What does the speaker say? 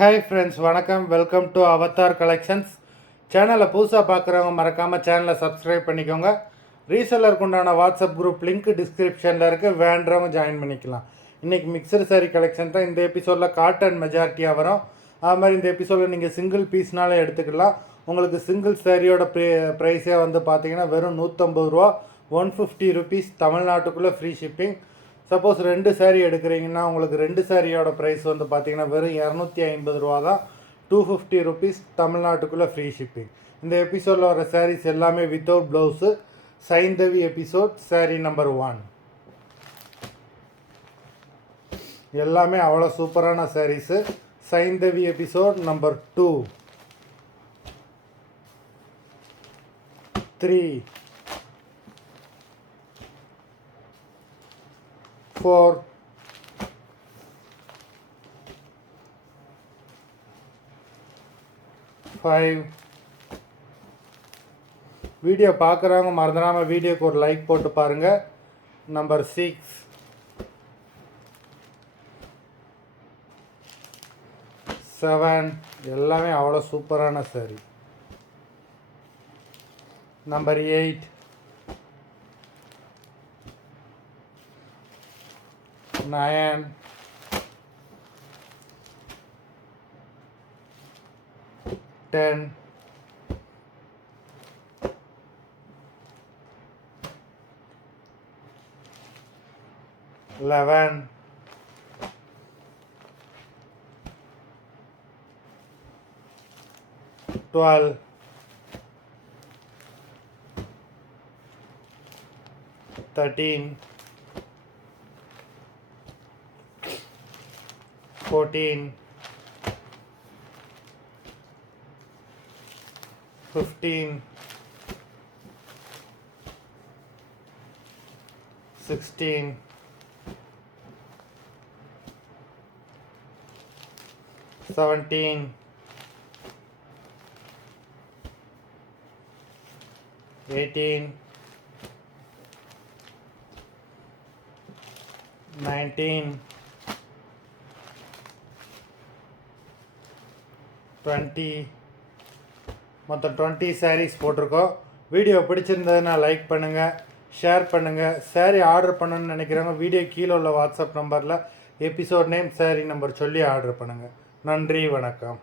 Hi friends, வணக்கம். Welcome to Avatar collections. சேனலை புதுசாக பார்க்குறவங்க மறக்காமல் சேனலை சப்ஸ்கிரைப் பண்ணிக்கோங்க. ரீசெல்லருக்கு உண்டான வாட்ஸ்அப் குரூப் லிங்க் டிஸ்கிரிப்ஷனில் இருக்குது, வேண்டவங்க ஜாயின் பண்ணிக்கலாம். இன்றைக்கி மிக்சர் சாரீ கலெக்ஷன் தான். இந்த எபிசோடில் காட்டன் மெஜாரிட்டியாக வரும். அது மாதிரி இந்த எபிசோடில் நீங்கள் சிங்கிள் பீஸ்னாலே எடுத்துக்கலாம். உங்களுக்கு சிங்கிள் சாரியோட ப்ரைஸே வந்து பார்த்தீங்கன்னா வெறும் 150 ரூபா, 150 ருபீஸ், தமிழ்நாட்டுக்குள்ளே ஃப்ரீ ஷிப்பிங். சப்போஸ் 2 சாரீ எடுக்கிறீங்கன்னா உங்களுக்கு 2 சாரியோட ப்ரைஸ் வந்து பார்த்தீங்கன்னா வெறும் 250 ரூபா தான், 250 ருபீஸ், தமிழ்நாட்டுக்குள்ளே ஃப்ரீ ஷிப்பிங். இந்த எபிசோடில் வர சாரீஸ் எல்லாமே without blouse. Saindhavi episode sari number 1 எல்லாமே அவ்வளோ சூப்பரான saris. Saindhavi episode number 2, 3, 4, 5. Video பார்க்குறவங்க மறந்துடாமல் வீடியோக்கு ஒரு லைக் போட்டு பாருங்கள். நம்பர் 6, 7. எல்லாமே அவ்வளோ சூப்பரான சாரி. நம்பர் 8, 9, 10, 11, 12, 13, 14, 15, 16, 17, 18, 19, 20. மொத்தம் 20 சாரீஸ் போட்டிருக்கோம். வீடியோ பிடிச்சிருந்ததுன்னா லைக் பண்ணுங்கள், ஷேர் பண்ணுங்கள். சாரீ ஆர்டர் பண்ணணும்னு நினைக்கிறவங்க வீடியோ கீழே உள்ள வாட்ஸ்அப் நம்பரில் எபிசோட் நேம், சாரீ நம்பர் சொல்லி ஆர்டர் பண்ணுங்கள். நன்றி, வணக்கம்.